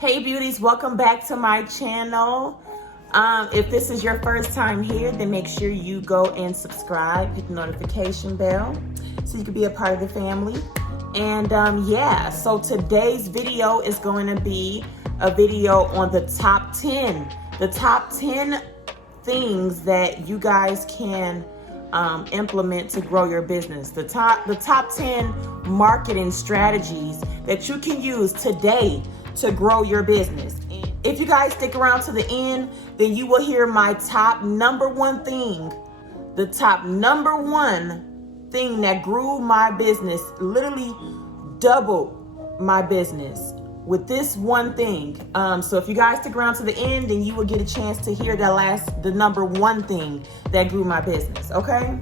Hey beauties, welcome back to my channel. If this is your first time here, then make sure you go and subscribe, hit the notification bell so you can be a part of the family. And yeah, so today's video is going to be a video on the top 10 things that you guys can implement to grow your business. The top 10 marketing strategies that you can use today to grow your business. If you guys stick around to the end, then you will hear my top number one thing, the top number one thing that grew my business, literally doubled my business with this one thing. So if you guys stick around to the end, then you will get a chance to hear the number one thing that grew my business, okay?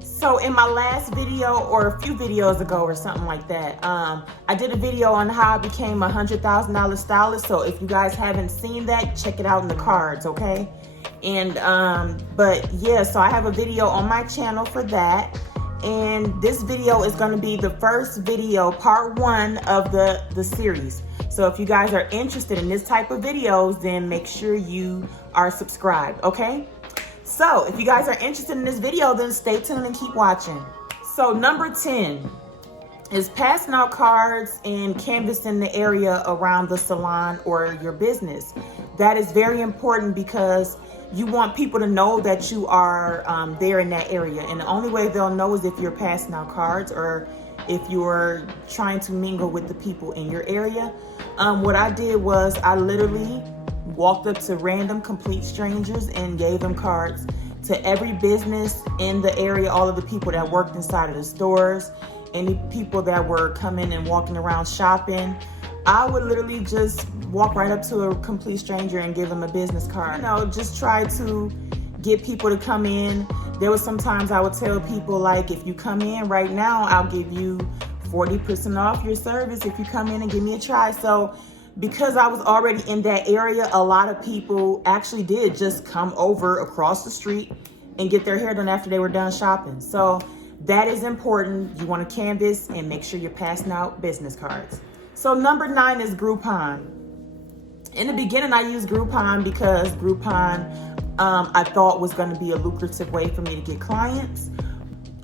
So in my last video, or a few videos ago or something like that, I did a video on how I became a $100,000 stylist. So if you guys haven't seen that, check it out in the cards, okay? And, but yeah, so I have a video on my channel for that. And this video is gonna be the first video, part one of the series. So if you guys are interested in this type of videos, then make sure you are subscribed, okay? So if you guys are interested in this video, then stay tuned and keep watching. So number 10 is passing out cards and canvassing the area around the salon or your business. That is very important because you want people to know that you are there in that area. And the only way they'll know is if you're passing out cards or if you're trying to mingle with the people in your area. What I did was I literally walked up to random complete strangers and gave them cards to every business in the area, all of the people that worked inside of the stores, any people that were coming and walking around shopping. I would literally just walk right up to a complete stranger and give them a business card. You know, just try to get people to come in. There was sometimes I would tell people, like, if you come in right now, I'll give you 40% off your service if you come in and give me a try. So because I was already in that area, a lot of people actually did just come over across the street and get their hair done after they were done shopping. So that is important. You want to canvas and make sure you're passing out business cards. So number 9 is Groupon. In the beginning, I used Groupon because Groupon I thought was going to be a lucrative way for me to get clients.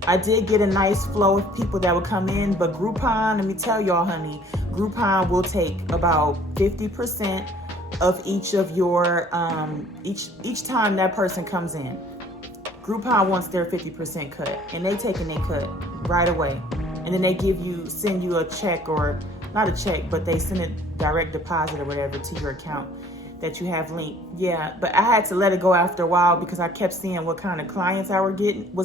I did get a nice flow of people that would come in, but Groupon, let me tell y'all, honey, Groupon will take about 50% of each of your, each time that person comes in. Groupon wants their 50% cut, and they taking their cut right away. And then they send you a check, or not a check, but they send a direct deposit or whatever to your account that you have linked. Yeah, but I had to let it go after a while because I kept seeing what kind of clients I was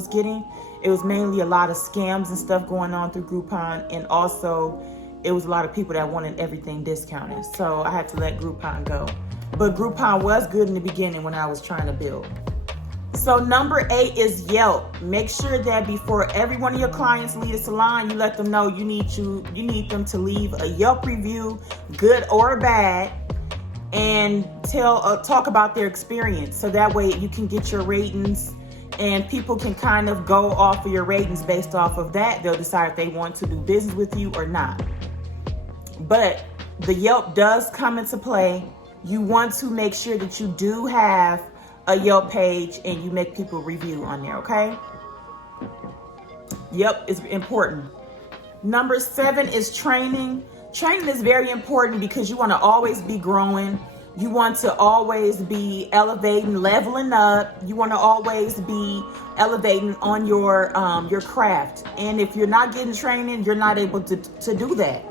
getting. It was mainly a lot of scams and stuff going on through Groupon, and also it was a lot of people that wanted everything discounted. So I had to let Groupon go. But Groupon was good in the beginning when I was trying to build. So number 8 is Yelp. Make sure that before every one of your clients leave the salon, you let them know you need them to leave a Yelp review, good or bad, and talk about their experience. So that way you can get your ratings, and people can kind of go off of your ratings. Based off of that, they'll decide if they want to do business with you or not. But the Yelp does come into play. You want to make sure that you do have a Yelp page and you make people review on there, okay? Yelp is important. Number 7 is training. Training is very important because you want to always be growing. You want to always be elevating, leveling up. You want to always be elevating on your craft. And if you're not getting training, you're not able to do that.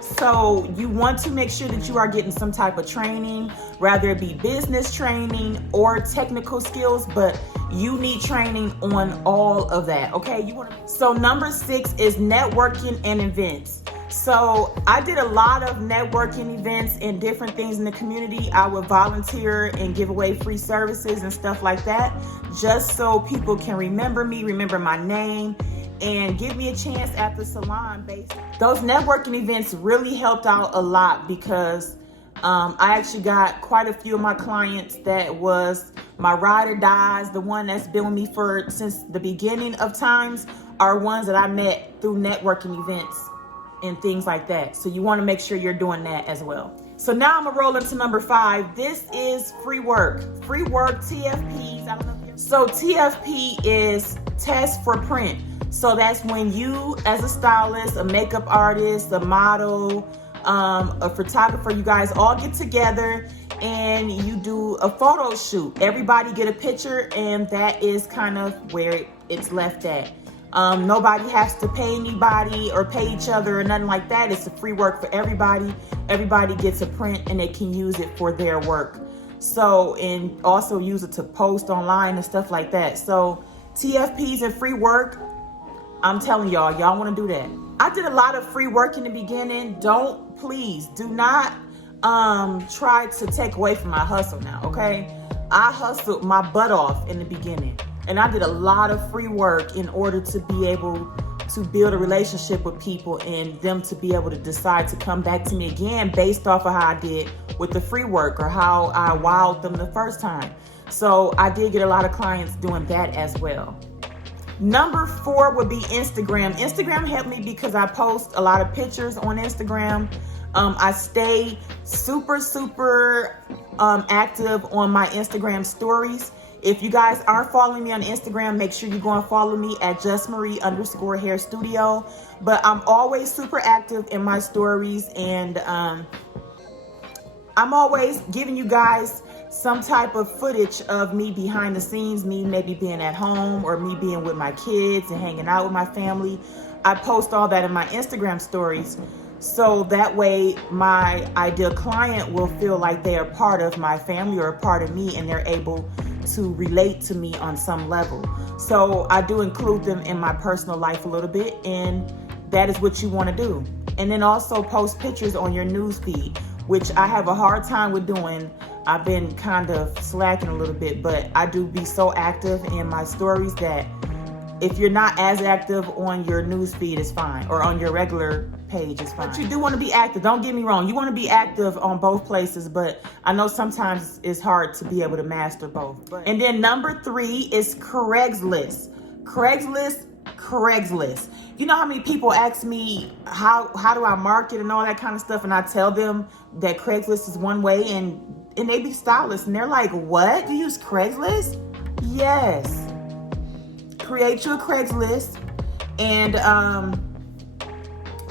So you want to make sure that you are getting some type of training, whether it be business training or technical skills, but you need training on all of that, okay? So number 6 is networking and events. So I did a lot of networking events and different things in the community. I would volunteer and give away free services and stuff like that, just so people can remember me, remember my name, and give me a chance at the salon. Those networking events really helped out a lot because I actually got quite a few of my clients that was my ride or dies, the one that's been with me since the beginning of times, are ones that I met through networking events and things like that. So you want to make sure you're doing that as well. So now I'm gonna roll into number 5. This is free work. Free work, TFPs. I don't know if so TFP is test for print. So that's when you, as a stylist, a makeup artist, a model, a photographer, you guys all get together and you do a photo shoot. Everybody get a picture, and that is kind of where it's left at. Nobody has to pay anybody or pay each other or nothing like that. It's a free work for everybody. Everybody gets a print and they can use it for their work. So, and also use it to post online and stuff like that. So TFPs and free work, I'm telling y'all, y'all want to do that. I did a lot of free work in the beginning. Please do not try to take away from my hustle now, okay? I hustled my butt off in the beginning, and I did a lot of free work in order to be able to build a relationship with people and them to be able to decide to come back to me again based off of how I did with the free work or how I wowed them the first time. So I did get a lot of clients doing that as well. Number 4 would be Instagram. Instagram helped me because I post a lot of pictures on Instagram. I stay super active on my Instagram stories. If you guys are following me on Instagram, make sure you go and follow me at justmarie_hairstudio. But I'm always super active in my stories, and I'm always giving you guys some type of footage of me behind the scenes, me maybe being at home or me being with my kids and hanging out with my family. I post all that in my Instagram stories. So that way my ideal client will feel like they are part of my family or a part of me, and they're able to relate to me on some level. So I do include them in my personal life a little bit, and that is what you want to do. And then also post pictures on your news feed, which I have a hard time with doing. I've been kind of slacking a little bit, but I do be so active in my stories that if you're not as active on your news feed, it's fine, or on your regular page, it's fine. But you do want to be active. Don't get me wrong. You want to be active on both places, but I know sometimes it's hard to be able to master both. And then number 3 is Craiglist. Craiglist. You know how many people ask me how do I market and all that kind of stuff, and I tell them that Craigslist is one way, and they be stylists, and they're like, what? You use Craigslist? Yes. Create you a Craigslist, and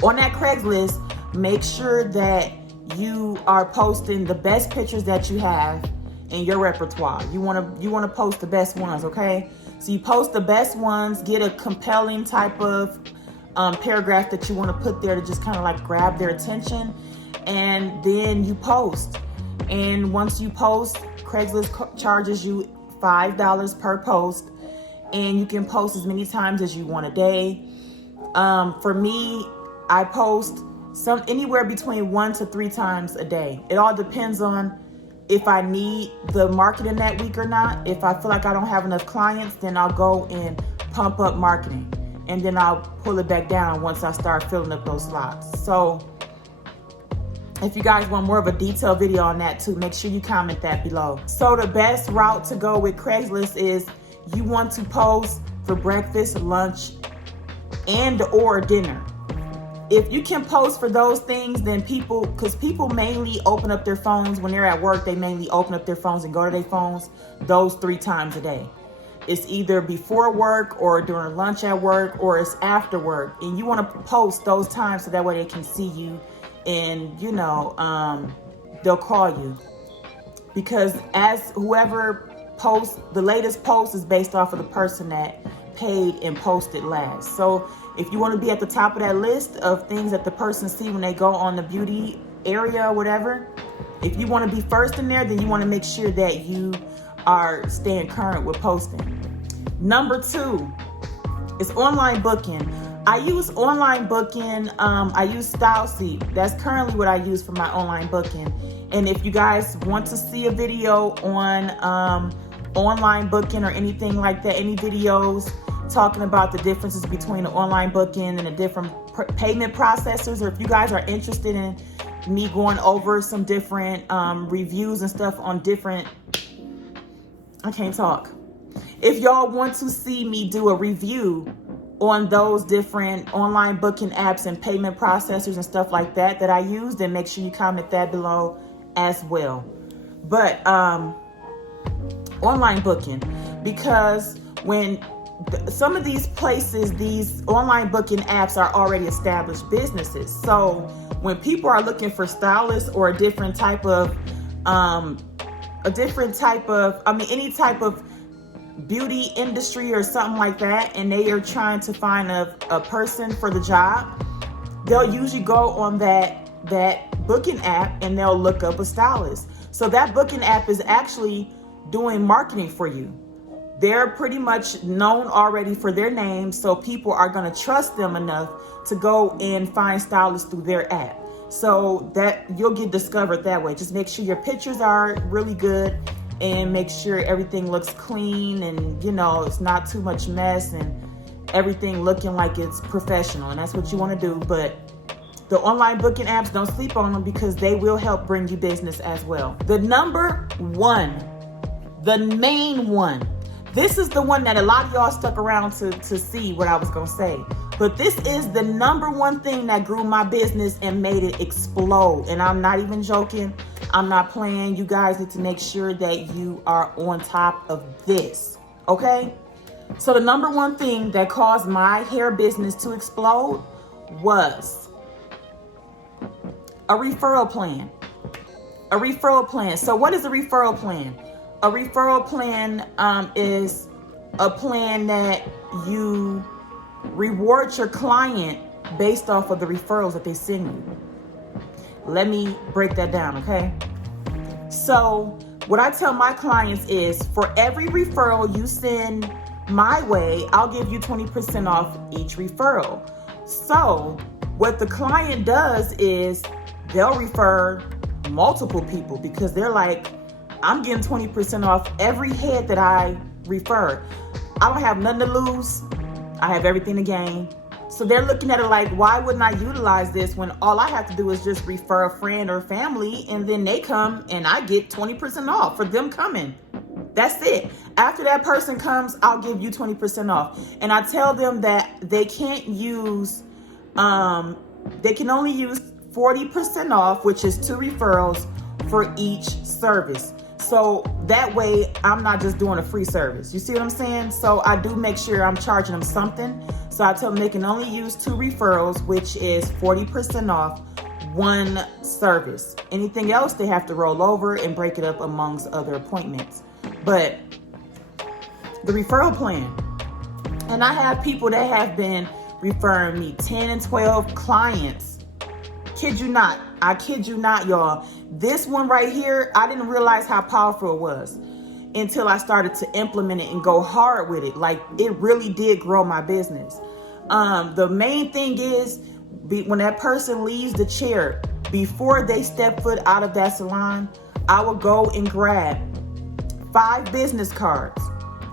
on that Craigslist, make sure that you are posting the best pictures that you have in your repertoire. You want to post the best ones, okay? So you post the best ones, get a compelling type of paragraph that you want to put there to just kind of like grab their attention, and then you post. And once you post, Craigslist charges you $5 per post, and you can post as many times as you want a day. For me, I post anywhere between 1 to 3 times a day. It all depends on if I need the marketing that week or not. If I feel like I don't have enough clients, then I'll go and pump up marketing, and then I'll pull it back down once I start filling up those slots. So if you guys want more of a detailed video on that too, make sure you comment that below. So the best route to go with Craigslist is you want to post for breakfast, lunch, and or dinner. If you can post for those things, then because people mainly open up their phones when they're at work, they mainly open up their phones and go to their phones those 3 times a day. It's either before work or during lunch at work, or it's after work. And you want to post those times so that way they can see you, and they'll call you. Because as whoever posts, the latest post is based off of the person that paid and posted last. So if you want to be at the top of that list of things that the person see when they go on the beauty area or whatever, if you want to be first in there, then you want to make sure that you are staying current with posting. Number 2 is online booking. I use online booking. I use StyleSeek. That's currently what I use for my online booking. And if you guys want to see a video on online booking or anything like that, any videos talking about the differences between the online booking and the different payment processors, or if you guys are interested in me going over some different reviews and stuff on different, I can't talk. If y'all want to see me do a review on those different online booking apps and payment processors and stuff like that I use, then make sure you comment that below as well. But online booking, because when some of these places, these online booking apps are already established businesses. So when people are looking for stylists or any type of beauty industry or something like that, and they are trying to find a person for the job, they'll usually go on that booking app and they'll look up a stylist. So that booking app is actually doing marketing for you. They're pretty much known already for their name, so people are going to trust them enough to go and find stylists through their app. So that you'll get discovered that way. Just make sure your pictures are really good and make sure everything looks clean and, you know, it's not too much mess and everything looking like it's professional. And that's what you want to do. But the online booking apps, don't sleep on them, because they will help bring you business as well. The number one, the main one, this is the one that a lot of y'all stuck around to see what I was going to say. But this is the number one thing that grew my business and made it explode. And I'm not even joking. I'm not playing. You guys need to make sure that you are on top of this. Okay? So the number one thing that caused my hair business to explode was a referral plan. A referral plan. So what is a referral plan? A referral plan is a plan that you reward your client based off of the referrals that they send you. Let me break that down, okay? So what I tell my clients is, for every referral you send my way, I'll give you 20% off each referral. So what the client does is they'll refer multiple people, because they're like, I'm getting 20% off every head that I refer. I don't have nothing to lose. I have everything to gain. So they're looking at it like, why wouldn't I utilize this when all I have to do is just refer a friend or family, and then they come and I get 20% off for them coming. That's it. After that person comes, I'll give you 20% off. And I tell them that they can't use, they can only use 40% off, which is 2 referrals for each service. So that way I'm not just doing a free service. You see what I'm saying? So I do make sure I'm charging them something. So I tell them they can only use 2 referrals, which is 40% off 1 service. Anything else, they have to roll over and break it up amongst other appointments. But the referral plan, and I have people that have been referring me 10 and 12 clients. Kid you not. I kid you not, y'all. This one right here, I didn't realize how powerful it was until I started to implement it and go hard with it. Like, it really did grow my business. The main thing is, when that person leaves the chair, before they step foot out of that salon, I will go and grab 5 business cards.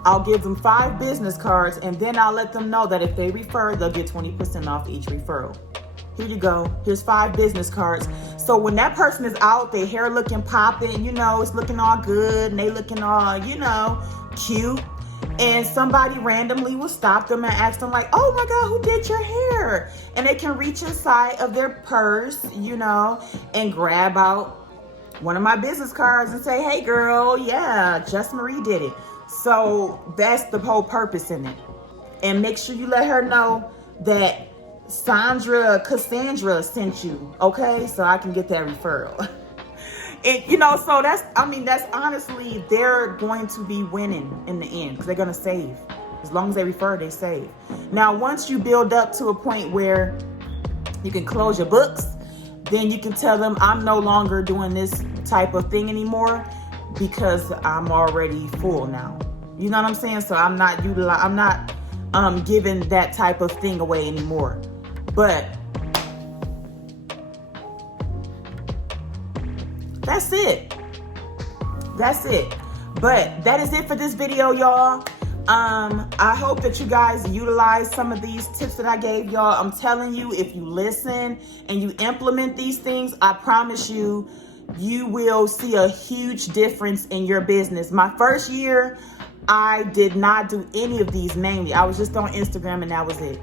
I'll give them 5 business cards, and then I'll let them know that if they refer, they'll get 20% off each referral. Here you go. Here's 5 business cards. So when that person is out, their hair looking popping, you know, it's looking all good, and they looking all, you know, cute. And somebody randomly will stop them and ask them like, oh my God, who did your hair? And they can reach inside of their purse, you know, and grab out one of my business cards and say, hey girl, yeah, Just Marie did it. So that's the whole purpose in it. And make sure you let her know that Cassandra sent you, okay? So I can get that referral. And, you know, so that's honestly, they're going to be winning in the end, because they're going to save. As long as they refer, they save. Now, once you build up to a point where you can close your books, then you can tell them, I'm no longer doing this type of thing anymore, because I'm already full now. You know what I'm saying? So I'm not giving that type of thing away anymore. But that's it. That's it. But that is it for this video, y'all. I hope that you guys utilize some of these tips that I gave y'all. I'm telling you, if you listen and you implement these things, I promise you, you will see a huge difference in your business. My first year, I did not do any of these mainly. I was just on Instagram and that was it.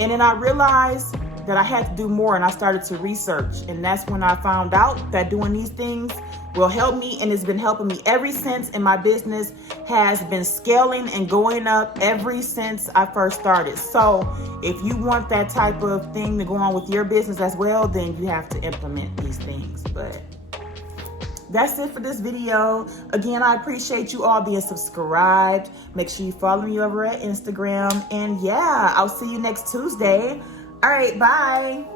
And then I realized that I had to do more, and I started to research. And that's when I found out that doing these things will help me, and it's been helping me ever since. And my business has been scaling and going up ever since I first started. So if you want that type of thing to go on with your business as well, then you have to implement these things. But that's it for this video. Again, I appreciate you all being subscribed. Make sure you follow me over at Instagram. And yeah, I'll see you next Tuesday. All right, bye.